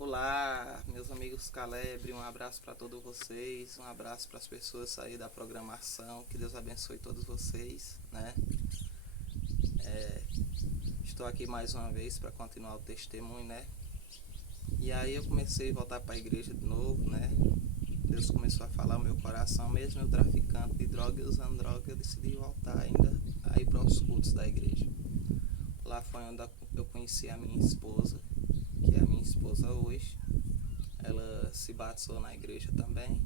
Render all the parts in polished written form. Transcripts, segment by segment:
Olá, meus amigos Calebre, um abraço para todos vocês, um abraço para as pessoas aí da programação, que Deus abençoe todos vocês, né? Estou aqui mais uma vez para continuar o testemunho, né? E aí eu comecei a voltar para a igreja de novo, né? Deus começou a falar no meu coração, mesmo eu traficante de droga e usando droga, eu decidi voltar ainda aí para os cultos da igreja. Lá foi onde eu conheci a minha esposa, que é a minha esposa hoje. Ela se batizou na igreja também,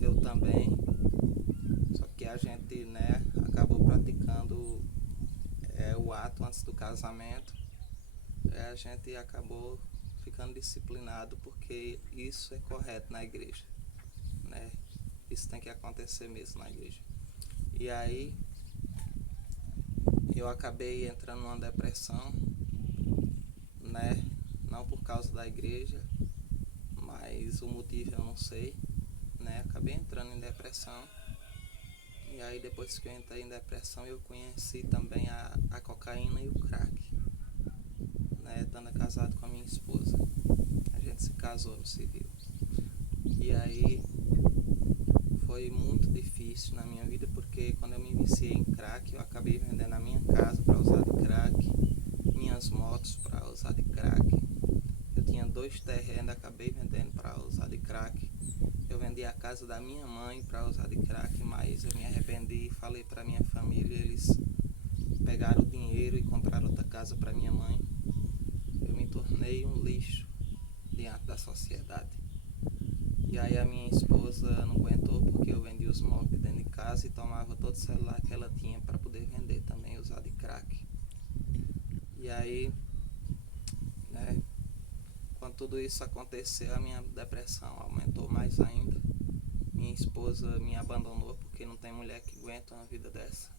eu também, só que a gente, né, acabou praticando o ato antes do casamento. A gente acabou ficando disciplinado porque isso é correto na igreja, né? Isso tem que acontecer mesmo na igreja. E aí eu acabei entrando numa depressão, né? Não por causa da igreja, mas o motivo eu não sei, né? Acabei entrando em depressão. E aí depois que eu entrei em depressão eu conheci também a cocaína e o crack, né? Estando casado com a minha esposa. A gente se casou no civil. E aí foi muito difícil na minha vida porque quando eu me viciei em crack eu acabei vendendo a minha casa para usar de crack, minhas motos para usar de crack. Eu tinha 2 terrenos, acabei vendendo para usar de crack. Eu vendi a casa da minha mãe para usar de crack, mas eu me arrependi e falei para minha família, eles pegaram o dinheiro e compraram outra casa para minha mãe. Eu me tornei um lixo diante da sociedade. E aí a minha esposa não aguentou porque eu vendi os móveis dentro de casa e tomava todo o celular que ela tinha para poder vender também, usar de crack. E aí, né, quando tudo isso aconteceu, a minha depressão aumentou mais ainda. Minha esposa me abandonou porque não tem mulher que aguenta uma vida dessa.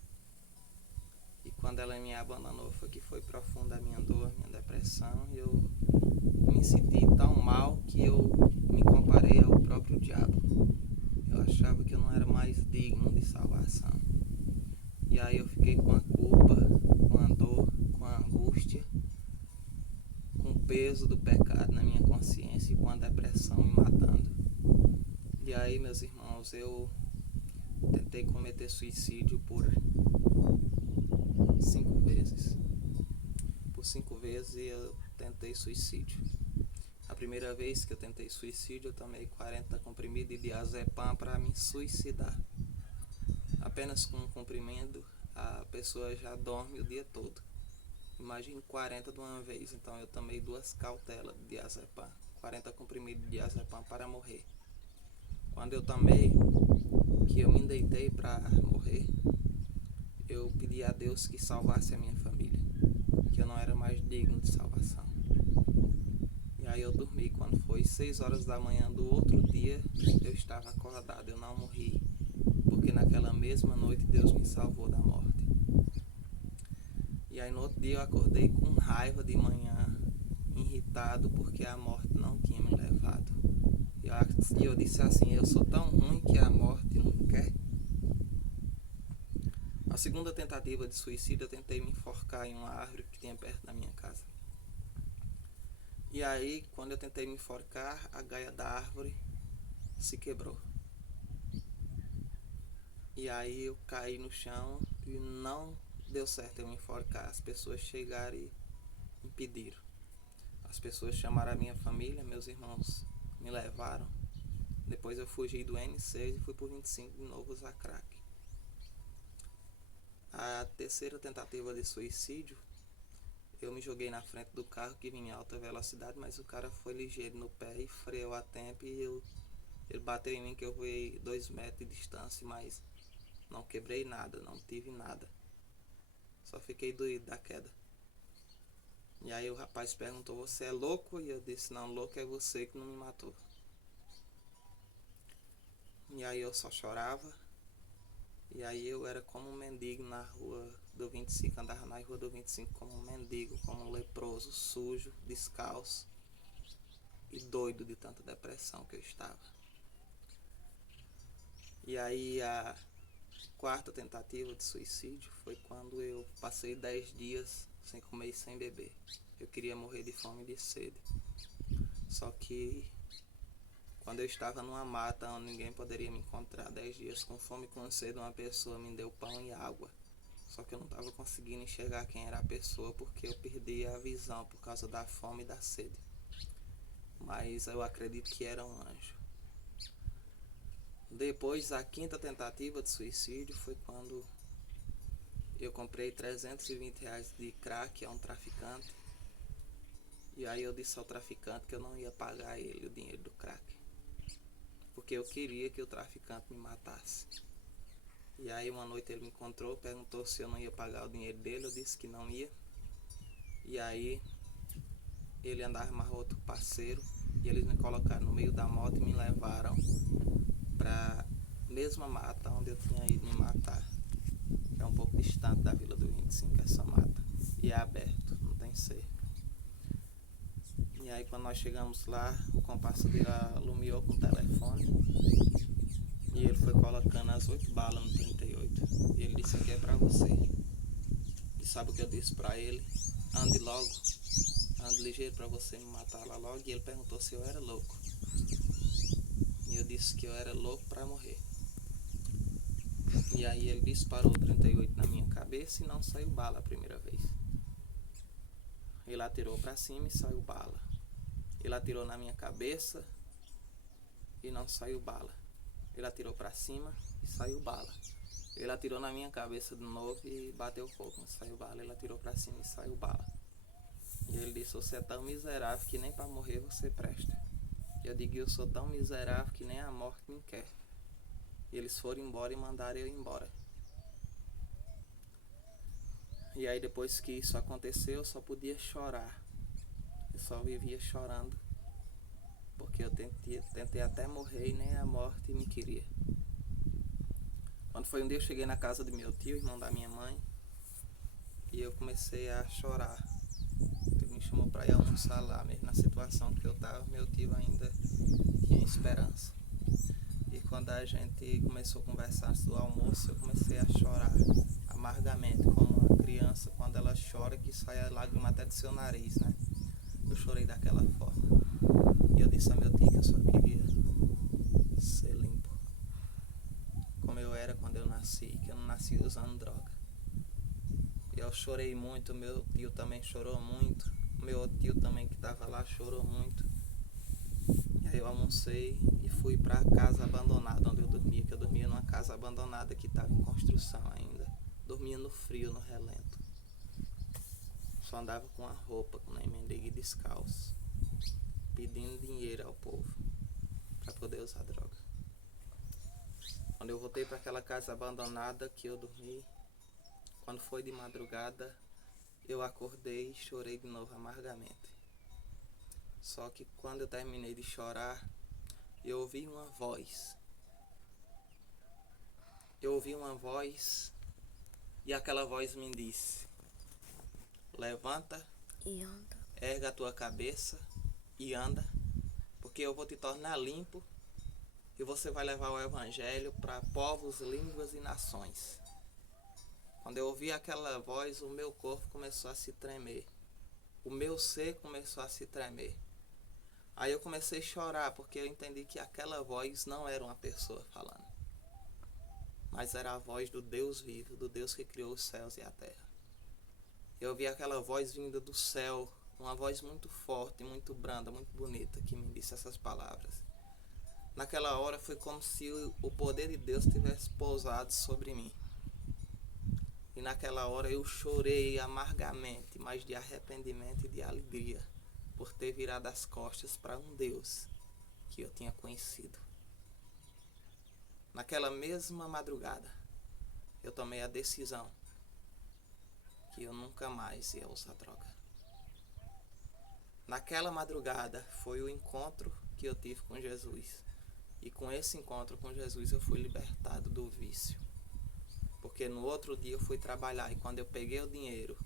E quando ela me abandonou foi que foi profunda a minha dor, minha depressão. E eu me senti tão mal que eu me comparei ao próprio diabo. Eu achava que eu não era mais digno de salvação. E aí eu fiquei com a culpa, com a dor, com a angústia, com o peso do pecado na minha consciência e com a depressão me matando. E aí, meus irmãos, eu tentei cometer suicídio por 5 vezes. Por 5 vezes eu tentei suicídio. A primeira vez que eu tentei suicídio, eu tomei 40 comprimidos de diazepam para me suicidar. Apenas com um comprimido, a pessoa já dorme o dia todo. Imagine 40 de uma vez, então eu tomei 2 cautelas de diazepam, 40 comprimidos de diazepam para morrer. Quando eu tomei, que eu me deitei para morrer, eu pedi a Deus que salvasse a minha família, que eu não era mais digno de salvação. E aí eu dormi. Quando foi 6 horas da manhã do outro dia, eu estava acordado, eu não morri, porque naquela mesma noite Deus me salvou da morte. E aí no outro dia eu acordei com raiva de manhã, irritado porque a morte não tinha me levado. E eu disse assim, eu sou tão ruim que a morte não quer. A segunda tentativa de suicídio, eu tentei me enforcar em uma árvore que tinha perto da minha casa. E aí, quando eu tentei me enforcar, a gaia da árvore se quebrou. E aí eu caí no chão e não deu certo eu me enforcar. As pessoas chegaram e impediram. As pessoas chamaram a minha família, meus irmãos me levaram. Depois eu fugi do N6 e fui por 25 de novo usar crack. A terceira tentativa de suicídio, eu me joguei na frente do carro que vinha em alta velocidade, mas o cara foi ligeiro no pé e freou a tempo e ele bateu em mim que eu voei 2 metros de distância, mas não quebrei nada, não tive nada. Só fiquei doído da queda. E aí o rapaz perguntou, você é louco? E eu disse, não, louco é você que não me matou. E aí eu só chorava. E aí eu era como um mendigo na rua do 25, andava na rua do 25 como um mendigo, como um leproso, sujo, descalço e doido de tanta depressão que eu estava. E aí a quarta tentativa de suicídio foi quando eu passei 10 dias sem comer e sem beber. Eu queria morrer de fome e de sede. Só que quando eu estava numa mata onde ninguém poderia me encontrar, 10 dias com fome e com sede, uma pessoa me deu pão e água. Só que eu não estava conseguindo enxergar quem era a pessoa porque eu perdi a visão por causa da fome e da sede. Mas eu acredito que era um anjo. Depois, a quinta tentativa de suicídio foi quando eu comprei R$ 320 de crack a um traficante. E aí eu disse ao traficante que eu não ia pagar ele o dinheiro do crack, porque eu queria que o traficante me matasse. E aí uma noite ele me encontrou, perguntou se eu não ia pagar o dinheiro dele, eu disse que não ia. E aí ele andava mais outro parceiro e eles me colocaram no meio da moto e me levaram para a mesma mata onde eu tinha ido me matar. É um pouco distante da Vila do 25 essa mata, e é aberto, não tem cerca. E aí quando nós chegamos lá, o comparceiro alumiou com o telefone e ele foi colocando as 8 balas no 38. E ele disse: aqui é pra você. E sabe o que eu disse pra ele? Ande logo, ande ligeiro pra você me matar lá logo. E ele perguntou se eu era louco. E eu disse que eu era louco pra morrer. E aí ele disparou o 38 na minha cabeça e não saiu bala a primeira vez. Ele atirou pra cima e saiu bala. Ele atirou na minha cabeça e não saiu bala. Ele atirou pra cima e saiu bala. Ele atirou na minha cabeça de novo e bateu pouco, não saiu bala. Ele atirou pra cima e saiu bala. E ele disse: você é tão miserável que nem pra morrer você presta. E eu digo: eu sou tão miserável que nem a morte me quer. E eles foram embora e mandaram eu embora. E aí depois que isso aconteceu, eu só podia chorar. Eu só vivia chorando, porque eu tentei até morrer e nem a morte me queria. Quando foi um dia, eu cheguei na casa de meu tio, irmão da minha mãe, e eu comecei a chorar. Ele me chamou para ir almoçar lá, mesmo na situação que eu estava, meu tio ainda tinha esperança. E quando a gente começou a conversar antes do almoço, eu comecei a chorar amargamente, como uma criança quando ela chora que sai a lágrima até do seu nariz, né? Eu chorei daquela forma. E eu disse a meu tio que eu só queria ser limpo, como eu era quando eu nasci, que eu não nasci usando droga. E eu chorei muito, meu tio também chorou muito, meu outro tio também que estava lá chorou muito. E aí eu almocei e fui para a casa abandonada onde eu dormia, que eu dormia numa casa abandonada que estava em construção ainda. Dormia no frio, no relento. Só andava com a roupa, com a mendiga e descalço, pedindo dinheiro ao povo para poder usar droga. Quando eu voltei para aquela casa abandonada que eu dormi, quando foi de madrugada, eu acordei e chorei de novo amargamente. Só que quando eu terminei de chorar, eu ouvi uma voz. Eu ouvi uma voz e aquela voz me disse: levanta E anda. erga a tua cabeça e anda, porque eu vou te tornar limpo e você vai levar o evangelho para povos, línguas e nações. Quando eu ouvi aquela voz, o meu corpo começou a se tremer. O meu ser começou a se tremer. Aí eu comecei a chorar, porque eu entendi que aquela voz não era uma pessoa falando, mas era a voz do Deus vivo, do Deus que criou os céus e a terra. Eu ouvi aquela voz vinda do céu, uma voz muito forte, muito branda, muito bonita, que me disse essas palavras. Naquela hora foi como se o poder de Deus tivesse pousado sobre mim. E naquela hora eu chorei amargamente, mas de arrependimento e de alegria, por ter virado as costas para um Deus que eu tinha conhecido. Naquela mesma madrugada, eu tomei a decisão que eu nunca mais ia usar droga. Naquela madrugada foi o encontro que eu tive com Jesus. E com esse encontro com Jesus eu fui libertado do vício. Porque no outro dia eu fui trabalhar e quando eu peguei o dinheiro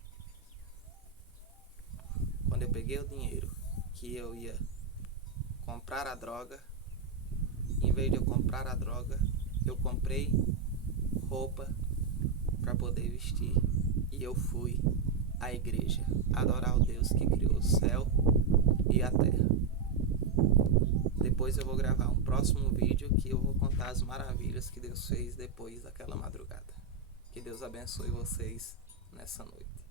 que eu ia comprar a droga, em vez de eu comprar a droga, eu comprei roupa para poder vestir. E eu fui à igreja adorar o Deus que criou o céu e a terra. depois eu vou gravar um próximo vídeo que eu vou contar as maravilhas que Deus fez depois daquela madrugada. Que Deus abençoe vocês nessa noite.